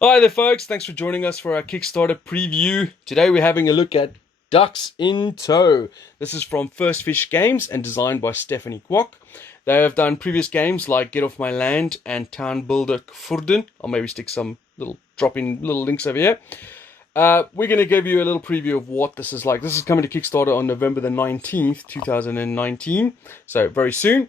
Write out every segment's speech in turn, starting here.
Hi there folks, thanks for joining us for our Kickstarter preview. Today we're having a look at Ducks in Tow. This is from First Fish Games and designed by Stephanie Kwok. They have done previous games like Get Off My Land and Town Builder Kfurden. I'll maybe stick some drop-in little links over here. We're going to give you a little preview of what this is like. This is coming to Kickstarter on November the 19th, 2019, so very soon.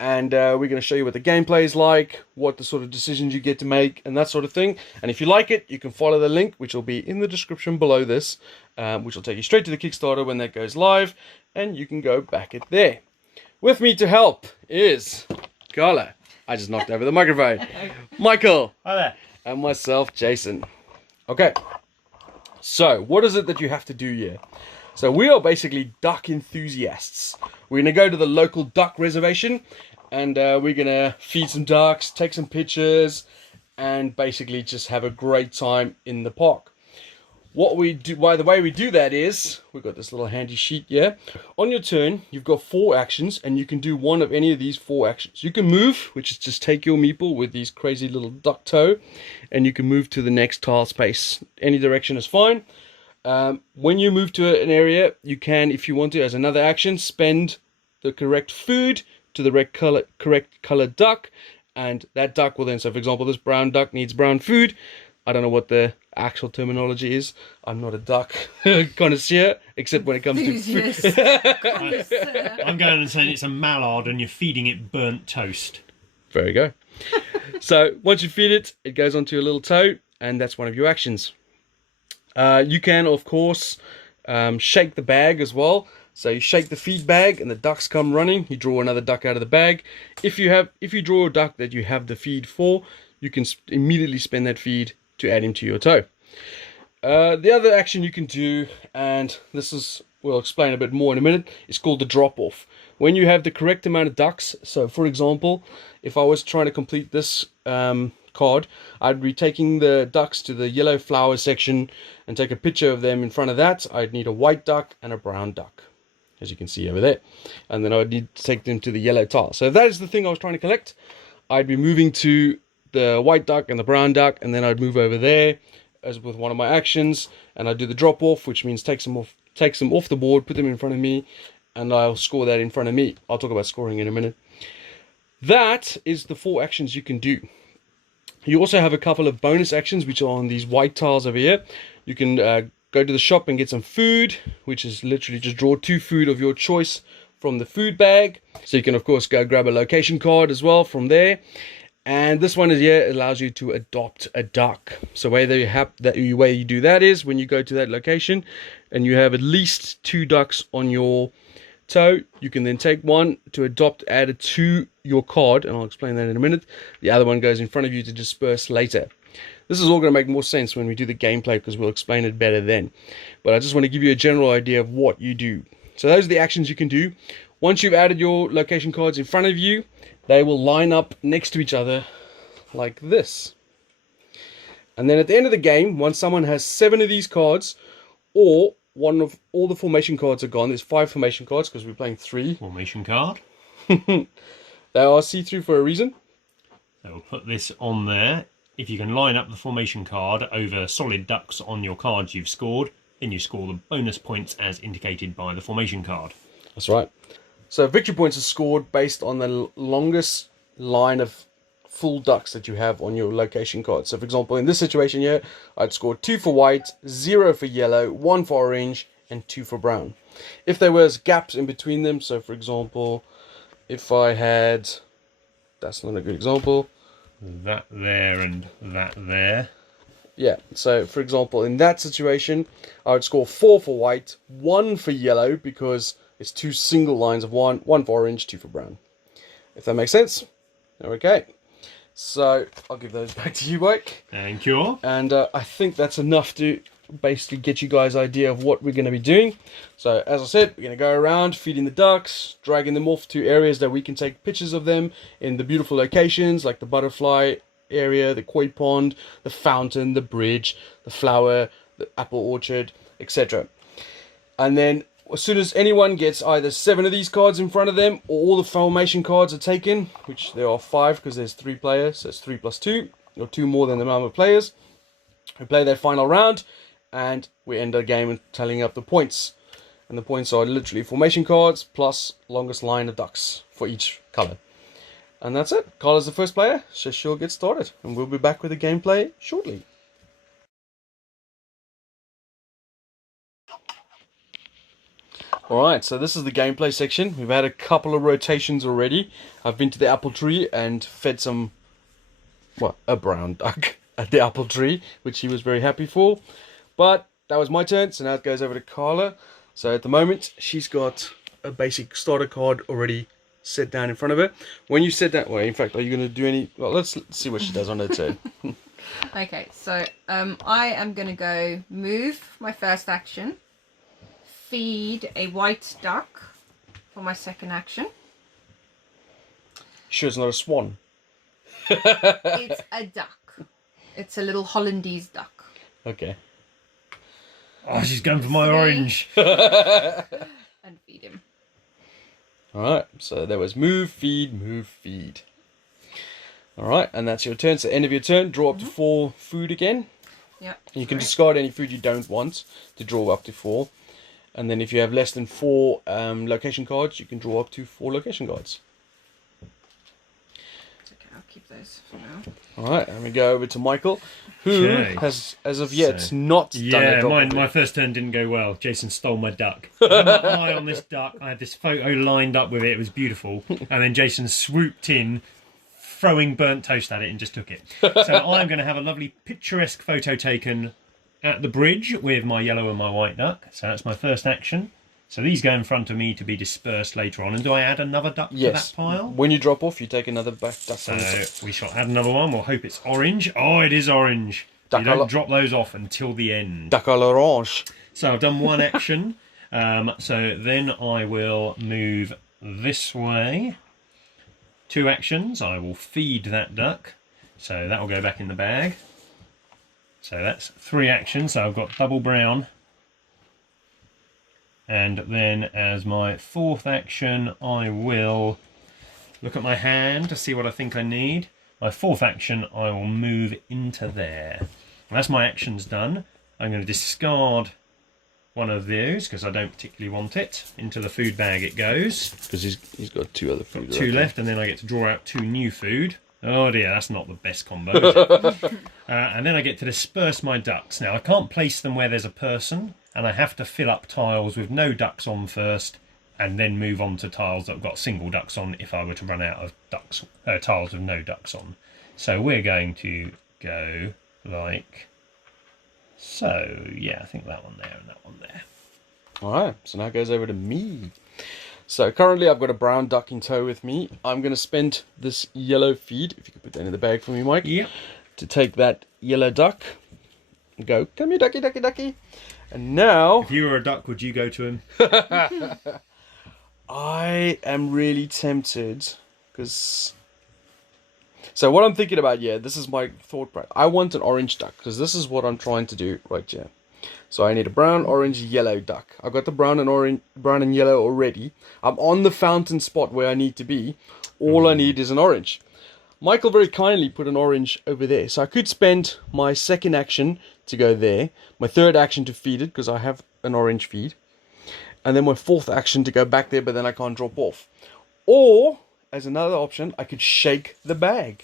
And we're going to show you what the gameplay is like, what the sort of decisions you get to make, and that sort of thing. And if you like it, you can follow the link, which will be in the description below this, which will take you straight to the Kickstarter when that goes live, and you can go back it there. With me to help is Carla. I just knocked over the microphone. Michael. Hi there. And myself, Jason. Okay. So, what is it that you have to do here? So we are basically duck enthusiasts. We're going to go to the local duck reservation and we're going to feed some ducks, take some pictures, and basically just have a great time in the park. What we do, by the way we do that is, we've got this little handy sheet here. On your turn, you've got 4 actions and you can do one of any of these 4 actions. You can move, which is just take your meeple with these crazy little duck toe, and you can move to the next tile space. Any direction is fine. When you move to an area, you can, if you want to, as another action, spend the correct food to the correct color duck, and that duck will then, so for example, this brown duck needs brown food. I don't know what the actual terminology is. I'm not a duck connoisseur, except when it comes to food. I'm going and saying it's a mallard and you're feeding it burnt toast. There you go. So once you feed it, it goes onto a little toe, and that's one of your actions. You can, of course, shake the bag as well. So you shake the feed bag and the ducks come running. You draw another duck out of the bag. If you draw a duck that you have the feed for, you can immediately spend that feed to add him to your toe. The other action you can do, and we'll explain a bit more in a minute, is called the drop off. When you have the correct amount of ducks, so for example, if I was trying to complete this card, I'd be taking the ducks to the yellow flower section and take a picture of them in front of that. I'd need a white duck and a brown duck, as you can see over there, and then I would need to take them to the yellow tile. So if that is the thing I was trying to collect, I'd be moving to the white duck and the brown duck, and then I'd move over there as with one of my actions, and I'd do the drop off, which means takes them off the board, put them in front of me, and I'll score that in front of me. I'll talk about scoring in a minute. That is the 4 actions you can do. You also have a couple of bonus actions which are on these white tiles over here. You can go to the shop and get some food, which is literally just draw 2 food of your choice from the food bag. So you can of course go grab a location card as well from there. And this one is here, allows you to adopt a duck. So the way you do that is when you go to that location and you have at least 2 ducks on your toe, you can then take one to adopt, add it to your card, and I'll explain that in a minute. The other one goes in front of you to disperse later. This is all going to make more sense when we do the gameplay because we'll explain it better then. But I just want to give you a general idea of what you do. So those are the actions you can do. Once you've added your location cards in front of you, they will line up next to each other like this. And then at the end of the game, once someone has 7 of these cards, or one of all the formation cards are gone, there's 5 formation cards because we're playing 3. Formation card. They are see-through for a reason. So we'll put this on there. If you can line up the formation card over solid ducks on your cards you've scored, then you score the bonus points as indicated by the formation card. That's right. So victory points are scored based on the longest line of full ducks that you have on your location card. So for example, in this situation here, I'd score 2 for white, 0 for yellow, 1 for orange, and 2 for brown. If there was gaps in between them, so for example, if I had, that's not a good example, that there and that there. Yeah, so for example, in that situation, I would score 4 for white, 1 for yellow, because it's 2 single lines of 1 for orange, 2 for brown. If that makes sense? Okay. So I'll give those back to you, Mike. Thank you. And I think that's enough to basically get you guys an idea of what we're going to be doing. So as I said, we're going to go around feeding the ducks, dragging them off to areas that we can take pictures of them in the beautiful locations like the butterfly area, the koi pond, the fountain, the bridge, the flower, the apple orchard, etc. And then as soon as anyone gets either 7 of these cards in front of them, or all the formation cards are taken, which there are 5 because there's 3 players, so it's 3 plus 2, or 2 more than the number of players, We play that final round, and we end the game with tallying up the points. And the points are literally formation cards plus longest line of ducks for each color. And that's it. Carla's the first player, so she'll get started. And we'll be back with the gameplay shortly. Alright, so this is the gameplay section. We've had a couple of rotations already. I've been to the apple tree and fed some, well, a brown duck at the apple tree, which he was very happy for. But that was my turn, so now it goes over to Carla. So at the moment, she's got a basic starter card already set down in front of her. When you set that, well, in fact, are you going to do any? Well, let's see what she does on her turn. Okay, so I am going to go move my first action, feed a white duck for my second action. Sure, it's not a swan. It's a duck. It's a little Hollandaise duck. Okay. Oh, she's going for my orange. And feed him. Alright, so there was move, feed. Alright, and that's your turn. So end of your turn, draw up to 4 food again. Yep. You can discard any food you don't want to draw up to 4. And then if you have less than 4 location cards, you can draw up to 4 location cards. Okay, I'll keep those for now. Alright, and we go over to Michael, who has, as of yet, not done a drop. My first turn didn't go well. Jason stole my duck. I had my eye on this duck. I had this photo lined up with it. It was beautiful. And then Jason swooped in, throwing burnt toast at it, and just took it. So I'm going to have a lovely picturesque photo taken at the bridge with my yellow and my white duck. So that's my first action. So these go in front of me to be dispersed later on. And do I add another duck to that pile? When you drop off, you take another back duck. So we shall add another one. We'll hope it's orange. Oh, it is orange. You don't drop those off until the end. Duck à l'orange. So I've done one action. So then I will move this way. 2 actions. I will feed that duck. So that will go back in the bag. So that's 3 actions. So I've got double brown. And then as my 4th action, I will look at my hand to see what I think I need. My 4th action, I will move into there. And that's my actions done. I'm going to discard one of those because I don't particularly want it. Into the food bag it goes. Because he's got 2 other food. 2 left, and then I get to draw out 2 new food. Oh dear, that's not the best combo, is it? And then I get to disperse my ducks. Now, I can't place them where there's a person, and I have to fill up tiles with no ducks on first, and then move on to tiles that have got single ducks on if I were to run out of tiles with no ducks on. So we're going to go like so. Yeah, I think that one there and that one there. Alright, so now it goes over to me. So currently I've got a brown duck in tow with me. I'm going to spend this yellow feed, if you could put that in the bag for me, Mike. Yep. To take that yellow duck and go, come here, ducky, ducky, ducky. And now... If you were a duck, would you go to him? I am really tempted because... So what I'm thinking about, this is my thought process. I want an orange duck because this is what I'm trying to do right here. So I need a brown, orange, yellow duck. I've got the brown and yellow already. I'm on the fountain spot where I need to be. All I need is an orange. Michael very kindly put an orange over there. So I could spend my second action to go there. My third action to feed it because I have an orange feed. And then my 4th action to go back there, but then I can't drop off. Or, as another option, I could shake the bag.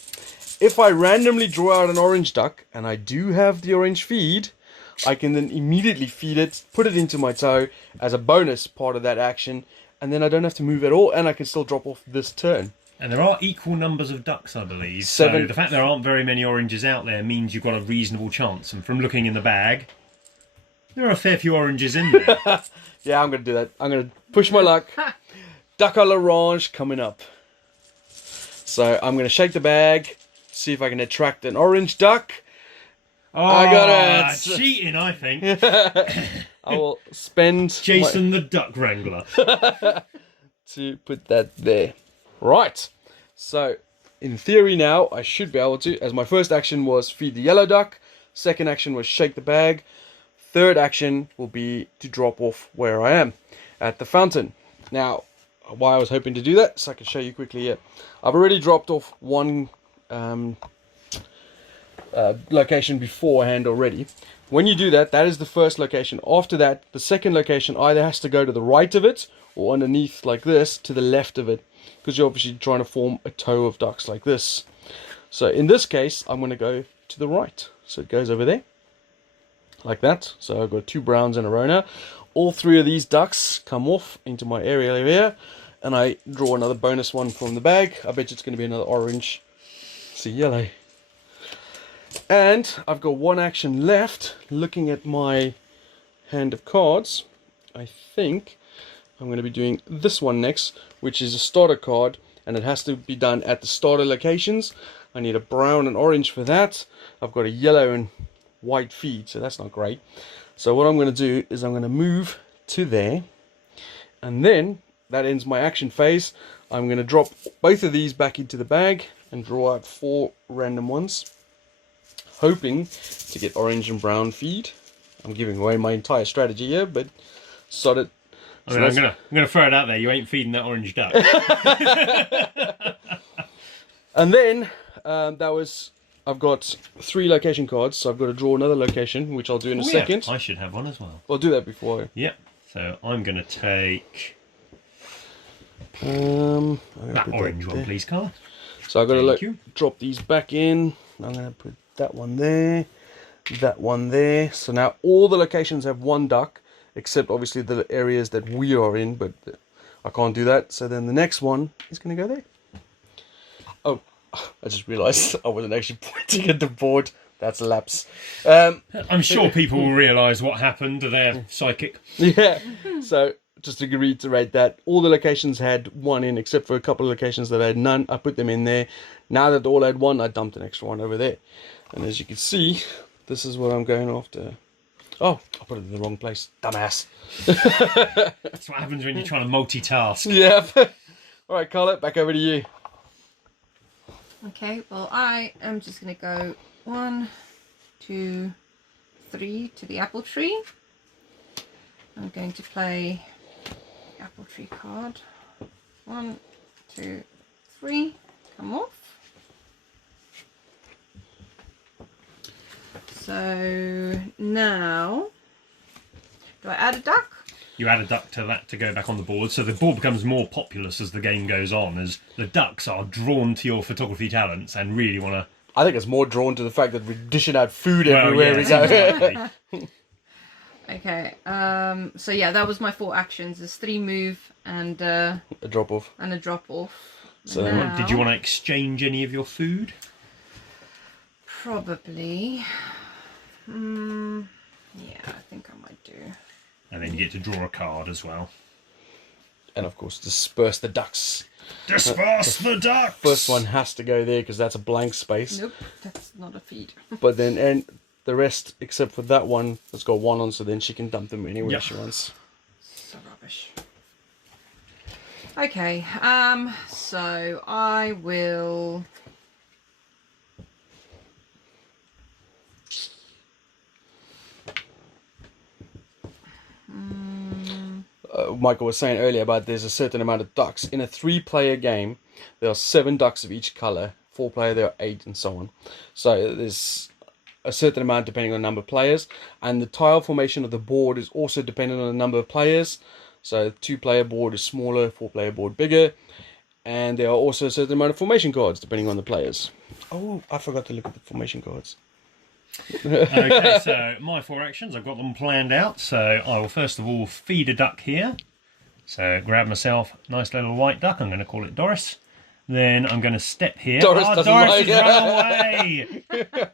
If I randomly draw out an orange duck, and I do have the orange feed... I can then immediately feed it, put it into my tow as a bonus part of that action, and then I don't have to move at all, and I can still drop off this turn. And there are equal numbers of ducks, I believe. 7. So the fact there aren't very many oranges out there means you've got a reasonable chance. And from looking in the bag, there are a fair few oranges in there. Yeah, I'm going to do that. I'm going to push my luck. Duck à l'orange coming up. So I'm going to shake the bag, see if I can attract an orange duck. Oh, I got it. Cheating, I think. I will spend Jason the Duck Wrangler to put that there. Right. So, in theory now, I should be able to, as my first action was feed the yellow duck. Second action was shake the bag. Third action will be to drop off where I am at the fountain. Now, why I was hoping to do that, so I can show you quickly here. I've already dropped off one location beforehand already. When you do that, that is the first location. After that, the second location either has to go to the right of it or underneath like this to the left of it, because you're obviously trying to form a tow of ducks like this. So in this case, I'm going to go to the right. So it goes over there like that. So I've got 2 browns in a row now. All 3 of these ducks come off into my area over here, and I draw another bonus one from the bag. I bet you it's going to be another orange. See, yellow. And I've got 1 action left. Looking at my hand of cards, I think I'm going to be doing this one next, which is a starter card, and it has to be done at the starter locations. I need a brown and orange for that. I've got a yellow and white feed, so that's not great. So what I'm going to do is I'm going to move to there, and then that ends my action phase. I'm going to drop both of these back into the bag and draw out 4 random ones, hoping to get orange and brown feed. I'm giving away my entire strategy here, but sod it. I mean, I'm gonna throw it out there. You ain't feeding that orange duck. And then I've got 3 location cards, so I've got to draw another location, which I'll do in a second. I should have one as well. I'll do that before. Yep. So I'm gonna take I'm gonna that put orange that one, there. please, Carl. So I've got Thank to you. drop these back in. I'm going to put that one there, that one there. So now all the locations have 1 duck, except obviously the areas that we are in, but I can't do that. So then the next one is going to go there. Oh, I just realized I wasn't actually pointing at the board. That's a lapse. I'm sure people will realise what happened to their psychic. Yeah. So just to reiterate that, all the locations had 1 in, except for a couple of locations that had none. I put them in there. Now that all had 1, I dumped an extra one over there. And as you can see, this is what I'm going after. Oh, I put it in the wrong place. Dumbass. That's what happens when you're trying to multitask. Yeah. All right, Carla, back over to you. Okay, well, I am just going to go 1, 2, 3 to the apple tree. I'm going to play the apple tree card. 1, 2, 3, come off. So now, do I add a duck? You add a duck to that to go back on the board, so the board becomes more populous as the game goes on, as the ducks are drawn to your photography talents and really want to... I think it's more drawn to the fact that we're dishing out food everywhere we go. Exactly. Okay, so yeah, that was my 4 actions. There's 3 move and A drop off. a drop off. So Now- Did you want to exchange any of your food? Probably. Yeah, I think I might do. And then you get to draw a card as well. And of course, disperse the ducks. Disperse the ducks! First one has to go there because that's a blank space. Nope, that's not a feed. But then, and the rest, except for that one, has got 1 on, so then she can dump them anywhere Yep. she wants. So rubbish. Okay, so I will... Michael was saying earlier about there's a certain amount of ducks. In a 3-player game, there are 7 ducks of each colour. 4-player, there are 8, and so on. So there's a certain amount depending on the number of players. And the tile formation of the board is also dependent on the number of players. So 2-player board is smaller, 4-player board bigger. And there are also a certain amount of formation cards depending on the players. Oh, I forgot to look at the formation cards. Okay, so my 4 actions, I've got them planned out. So I will first of all feed a duck here. So grab myself a nice little white duck. I'm going to call it Doris. Then I'm going to step here. Doris doesn't Doris like has it. run away!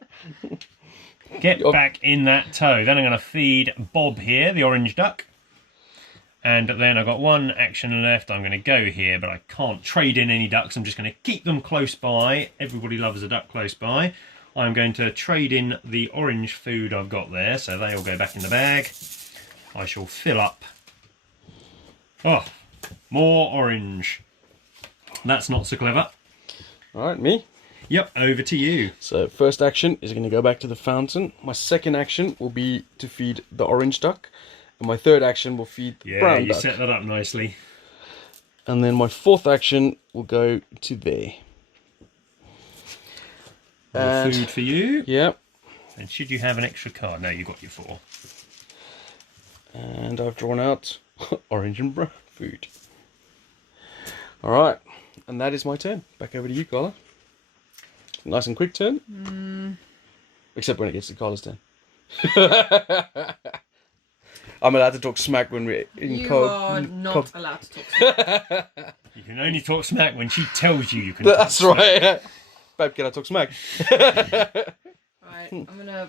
Get back in that toe. Then I'm going to feed Bob here, the orange duck. And then I've got 1 action left. I'm going to go here, but I can't trade in any ducks. I'm just going to keep them close by. Everybody loves a duck close by. I'm going to trade in the orange food I've got there, so they all go back in the bag. I shall fill up. Oh, more orange. That's not so clever. Alright, me. Yep, over to you. So first action is going to go back to the fountain. My second action will be to feed the orange duck. And my third action will feed the Yeah, brown you duck. set that up nicely. And then my 4th action will go to there. More food for you. Yep. And should you have an extra card? No, you got your 4. And I've drawn out orange and brown food. Alright, and that is my turn. Back over to you, Carla. Nice and quick turn. Except when it gets to Carla's turn. I'm allowed to talk smack when we're in You are not allowed to talk smack. You can only talk smack when she tells you can That's talk right. smack. Babe, can I talk smack? Right, I'm gonna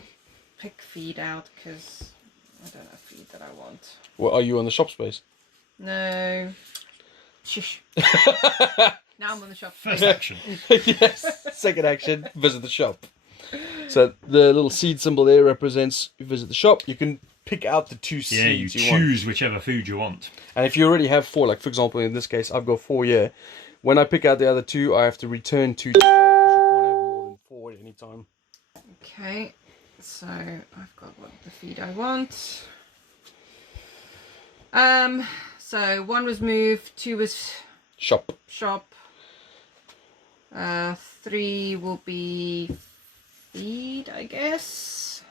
pick feed out because I don't have feed that I want. Well, are you on the shop space? No. Shush. Now I'm on the shop. First action. Yes. Second action, visit the shop. So the little seed symbol there represents you visit the shop. You can pick out the 2 seeds Yeah, you choose whichever food you want. And if you already have 4, like for example in this case I've got 4 here, when I pick out the other 2 I have to return 2 to the bag because you can't have more than 4 at any time. Okay, so I've got what the feed I want. So 1 was move, 2 was Shop. 3 will be feed, I guess.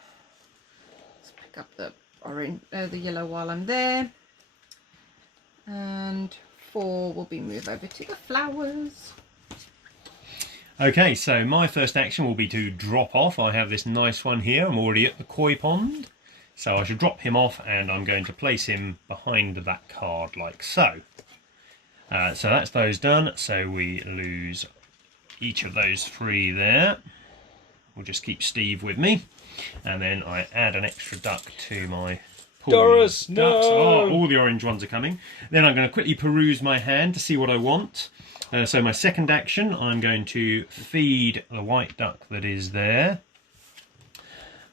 Let's pick up the orange, the yellow while I'm there. And 4 will be move over to the flowers. Okay, so my first action will be to drop off. I have this nice one here. I'm already at the koi pond. So I should drop him off and I'm going to place him behind that card like so. So that's those done. So we lose each of those 3 there. We'll just keep Steve with me. And then I add an extra duck to my pool Doris, of ducks. no! Oh, all the orange ones are coming. Then I'm going to quickly peruse my hand to see what I want. So my second action, I'm going to feed the white duck that is there.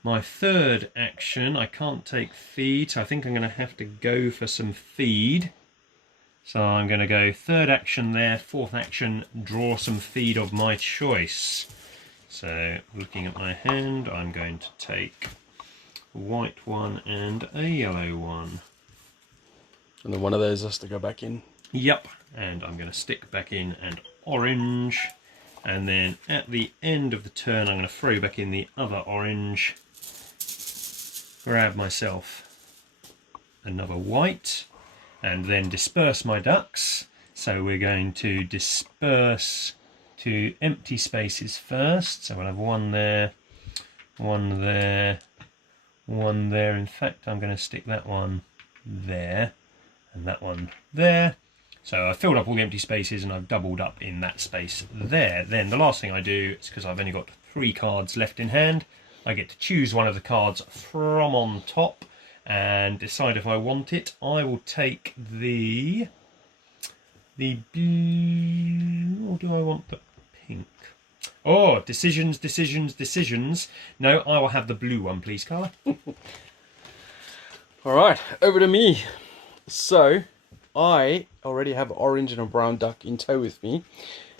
My third action, I can't take feed, so I think I'm going to have to go for some feed. So I'm going to go third action there, fourth action, draw some feed of my choice. So looking at my hand, I'm going to take a white one and a yellow one. And then one of those has to go back in. Yep, and I'm going to stick back in an orange. And then at the end of the turn, I'm going to throw back in the other orange. Grab myself another white. And then disperse my ducks. So we're going to disperse to empty spaces first. So we'll have 1 there, 1 there, 1 there. In fact, I'm going to stick that one there and that one there. So I filled up all the empty spaces and I've doubled up in that space there. Then the last thing I do is, because I've only got 3 cards left in hand, I get to choose one of the cards from on top and decide if I want it. I will take the blue, or do I want the pink? Oh, decisions, decisions, decisions. No, I will have the blue one, please, Carla. Alright, over to me. So, I already have orange and a brown duck in tow with me.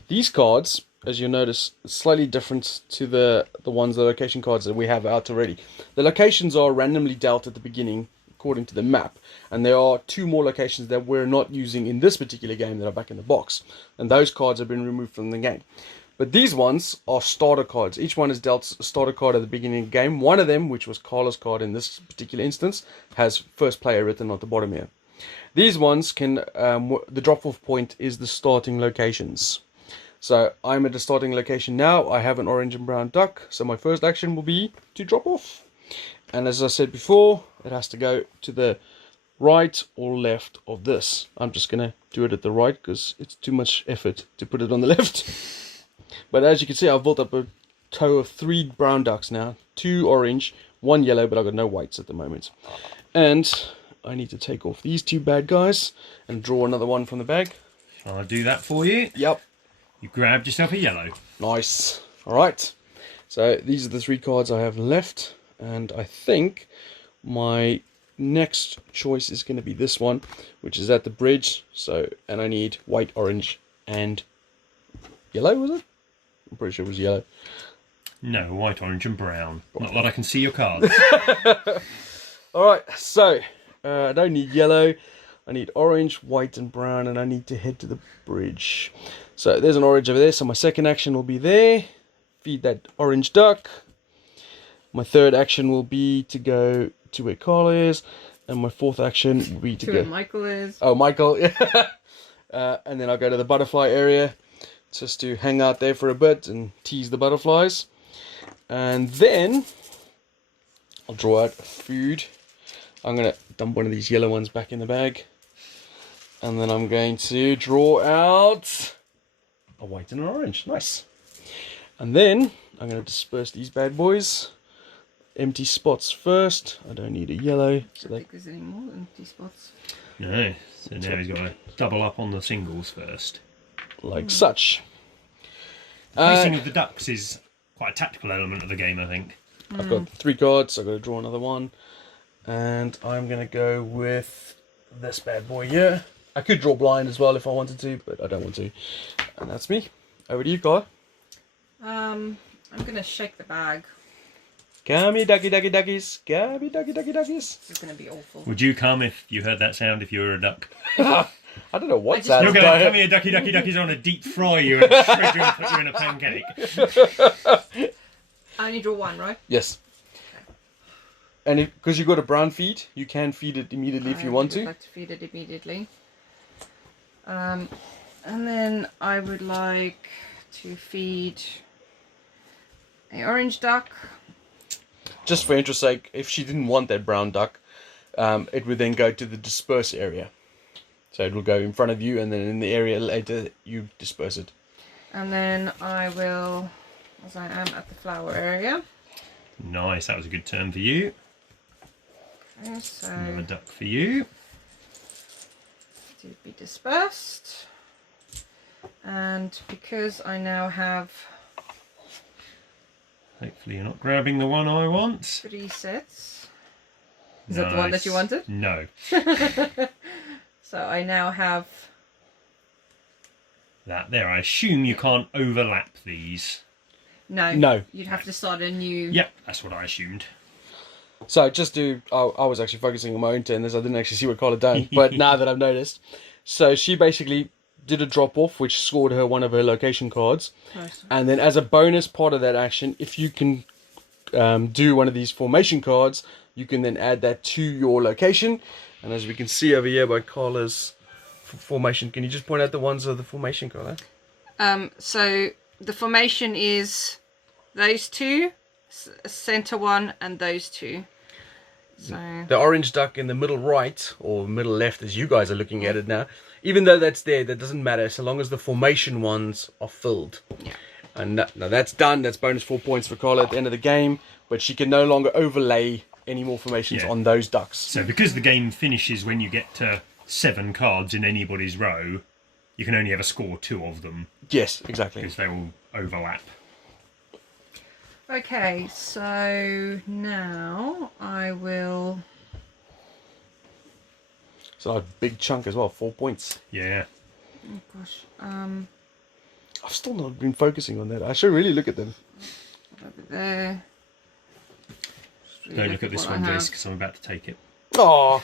These cards, as you'll notice, slightly different to the ones, the location cards that we have out already. The locations are randomly dealt at the beginning according to the map, and there are 2 more locations that we're not using in this particular game that are back in the box, and those cards have been removed from the game. But these ones are starter cards. Each one is dealt a starter card at the beginning of the game. One of them, which was Carla's card in this particular instance, has first player written at the bottom here. These ones can, the drop-off point is the starting locations. So I'm at the starting location now. I have an orange and brown duck. So my first action will be to drop off. And as I said before, it has to go to the right or left of this. I'm just going to do it at the right because it's too much effort to put it on the left. But as you can see, I've built up a tow of 3 brown ducks now. 2 orange, 1 yellow, but I've got no whites at the moment. And I need to take off these 2 bad guys and draw another one from the bag. Shall I do that for you? Yep. You grabbed yourself a yellow. Nice. Alright. So these are the 3 cards I have left. And I think my next choice is going to be this one, which is at the bridge. So, and I need white, orange, and yellow, was it? I'm pretty sure it was yellow. No, white, orange, and brown. Not that I can see your cards. Alright, so I don't need yellow. I need orange, white, and brown, and I need to head to the bridge. So there's an orange over there. So my second action will be there. feed that orange duck. My third action will be to go to where Carl is, and my fourth action will be to To go. where Michael is. Oh, Michael, yeah. And then I'll go to the butterfly area just to hang out there for a bit and tease the butterflies. And then I'll draw out food. I'm going to dump one of these yellow ones back in the bag. And then I'm going to draw out a white and an orange. Nice. And then I'm going to disperse these bad boys. Empty spots first. I don't need a yellow. I don't think there's any more empty spots. No, so now he's got to double up on the singles first. Like such. Placing of the ducks is quite a tactical element of the game, I think. I've got 3 cards, so I've got to draw another one. And I'm going to go with this bad boy here. I could draw blind as well if I wanted to, but I don't want to. And that's me. Over to you, Carl. I'm going to shake the bag. Come here, ducky, ducky, duckies. Come here, ducky, ducky, duckies. This is going to be awful. Would you come if you heard that sound if you were a duck? I don't know what just- sounds You're going to like. come here, ducky, ducky, duckies, I want to deep fry you and shred you and put you in a pancake. I only draw one, right? Yes. And because you've got a brown feed, you can feed it immediately if you want I would to. like to feed it immediately. And then I would like to feed a orange duck. Just for interest's sake, if she didn't want that brown duck, it would then go to the disperse area. So it will go in front of you, and then in the area later, you disperse it. And then I will, as I am at the flower area. Nice, that was a good turn for you. Okay, so Another duck for you. to be dispersed. And because I now have Hopefully you're not grabbing the one I want. 3 sets. Is that the one that you wanted? No. So I now have That there, I assume you can't overlap these. No. You'd have to start a new. Yep, that's what I assumed. So just to, I was actually focusing on my own turn, as I didn't actually see what Carla done. But now that I've noticed, so she basically did a drop off, which scored her one of her location cards. Nice. And then as a bonus part of that action, if you can do one of these formation cards, you can then add that to your location. And as we can see over here by Carla's formation, can you just point out the ones of the formation, Carla? So the formation is those two, center one, and those two. So The orange duck in the middle right, or middle left as you guys are looking at it now, even though that's there, that doesn't matter so long as the formation ones are filled. yeah. And now that's done. That's bonus 4 points for Carla at the end of the game, but she can no longer overlay any more formations Yeah. on those ducks. So because the game finishes when you get to 7 cards in anybody's row, you can only ever score 2 of them Yes, exactly. because they will overlap. Okay, so now I will. So a big chunk as well, 4 points. Yeah. Oh gosh. I've still not been focusing on that. I should really look at them. Over there. Just really Don't look at this what I one, have. Jace, because I'm about to take it. Oh,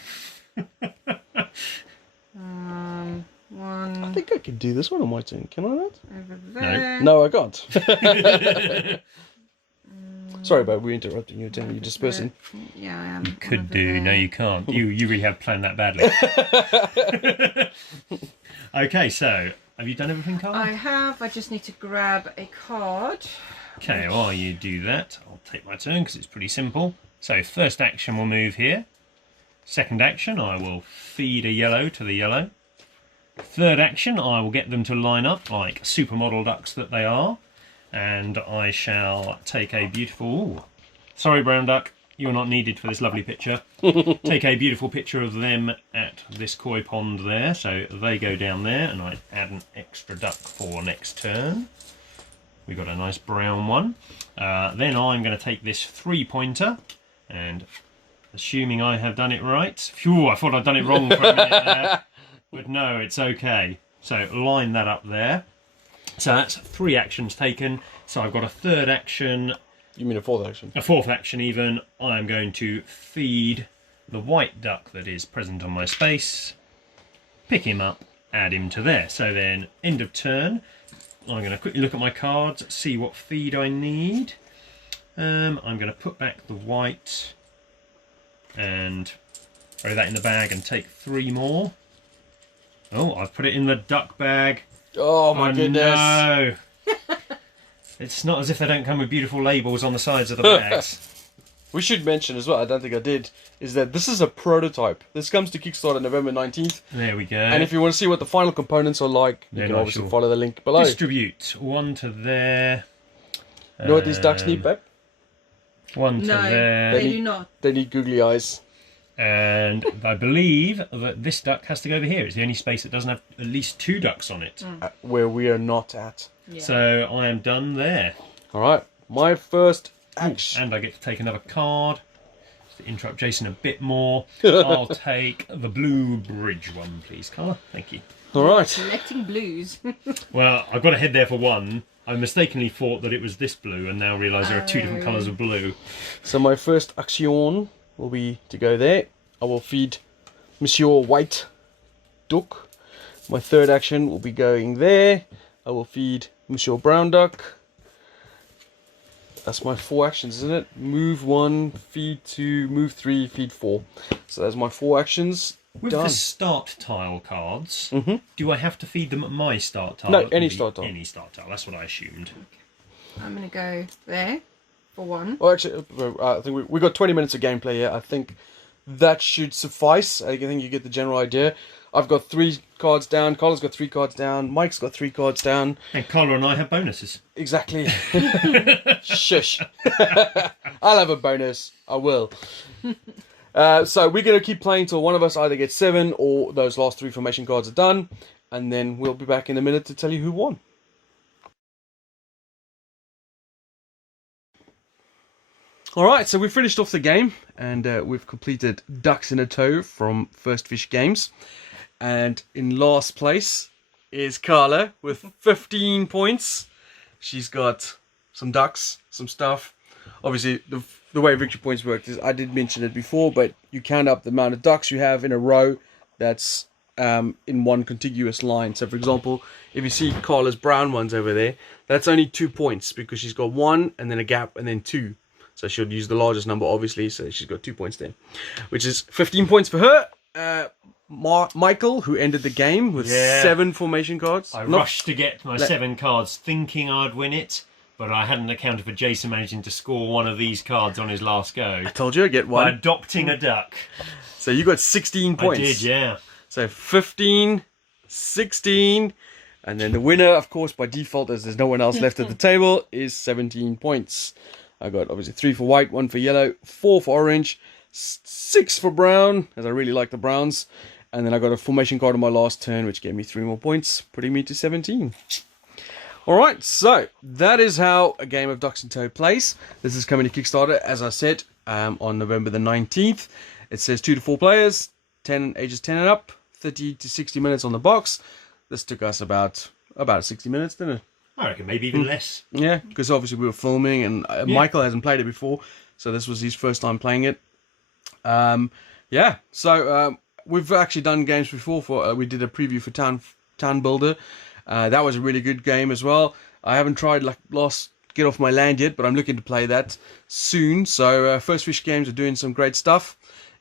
One I think I can do this one on my turn. Can I not? over there. No, I can't. Sorry, but we're interrupting your turn. You're dispersing. Yeah, I am. Could over do. there. No, you can't. You really have planned that badly. Okay, so have you done everything, Carl? I have. I just need to grab a card. Okay, while you do that, I'll take my turn because it's pretty simple. So first action will move here. Second action, I will feed a yellow to the yellow. Third action, I will get them to line up like supermodel ducks that they are. And I shall take a beautiful... Ooh, sorry, brown duck, you're not needed for this lovely picture. Take a beautiful picture of them at this koi pond there. So they go down there, and I add an extra duck for next turn. We've got a nice brown one. Then I'm going to take this 3-pointer, and assuming I have done it right... Phew, I thought I'd done it wrong for a minute there. But no, it's okay. So line that up there. So that's 3 actions taken. So I've got a third action, You mean a fourth action? a fourth action even. I'm going to feed the white duck that is present on my space, pick him up, add him to there. So then, end of turn, I'm going to quickly look at my cards, see what feed I need. I'm going to put back the white and throw that in the bag and take 3 more. Oh, I've put it in the duck bag. Oh my goodness. No. It's not as if they don't come with beautiful labels on the sides of the bags. We should mention as well, I don't think I did, is that this is a prototype. This comes to Kickstarter November 19th. There we go. And if you want to see what the final components are like, you can obviously follow the link below. Distribute. 1 to there. You know what these ducks need, babe? 1 to there. They do not. They need googly eyes. And I believe that this duck has to go over here. It's the only space that doesn't have at least 2 ducks on it. Where we are not at. Yeah. So I am done there. Alright, my first action. And I get to take another card. Just to interrupt Jason a bit more. I'll take the blue bridge one, please, Carla. Thank you. Alright. Collecting blues. Well, I've got a head there for one. I mistakenly thought that it was this blue and now realise there are 2 different colours of blue. So my first action will be to go there. I will feed Monsieur White Duck. My third action will be going there. I will feed Monsieur Brown Duck. That's my 4 actions, isn't it? Move 1, feed 2, move 3, feed 4. So that's my 4 actions. With done. the start tile cards, do I have to feed them at my start tile? No, any start tile. Any start tile, that's what I assumed. I'm going to go there for 1. Well, actually, I think we got 20 minutes of gameplay here. I think that should suffice. I think you get the general idea. I've got 3 cards down. Carla's got 3 cards down. Mike's got 3 cards down. And Carla and I have bonuses. Exactly. Shush. I'll have a bonus. I will. So we're going to keep playing till one of us either gets 7 or those last 3 formation cards are done. And then we'll be back in a minute to tell you who won. Alright, so we've finished off the game. And we've completed Ducks in a Tow from First Fish Games. And in last place is Carla with 15 points. She's got some ducks, some stuff. Obviously, the way victory points work is, I did mention it before, but you count up the amount of ducks you have in a row that's in one contiguous line. So, for example, if you see Carla's brown ones over there, that's only 2 points because she's got 1 and then a gap and then 2. So she'll use the largest number, obviously, so she's got 2 points there, which is 15 points for her. Michael, who ended the game with 7 formation cards. I rushed to get my 7 cards thinking I'd win it, but I hadn't accounted for Jason managing to score one of these cards on his last go. I told you I'd get 1. By adopting a duck. So you got 16 points. I did, yeah. So 15, 16, and then the winner, of course, by default, as there's no one else left at the table, is 17 points. I got obviously 3 for white, 1 for yellow, 4 for orange, 6 for brown, as I really like the browns. And then I got a formation card on my last turn, which gave me 3 more points, putting me to 17. Alright, so that is how a game of Ducks in Tow plays. This is coming to Kickstarter, as I said, on November the 19th. It says 2 to 4 players, ages 10 and up, 30 to 60 minutes on the box. This took us about 60 minutes, didn't it? I reckon maybe even less. Yeah, because obviously we were filming and Michael hasn't played it before, so this was his first time playing it. Yeah, so we've actually done games before. We did a preview for Town Builder. That was a really good game as well. I haven't tried Get Off My Land yet, but I'm looking to play that soon. So First Fish Games are doing some great stuff.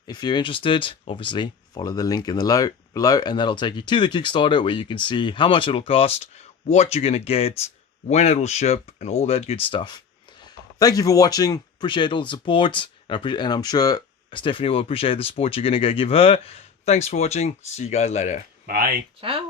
If you're interested, obviously follow the link in the below, and that'll take you to the Kickstarter where you can see how much it'll cost, what you're going to get, when it'll ship, and all that good stuff. Thank you for watching. Appreciate all the support, and I'm sure Stephanie will appreciate the support you're going to go give her. Thanks for watching. See you guys later. Bye. Ciao.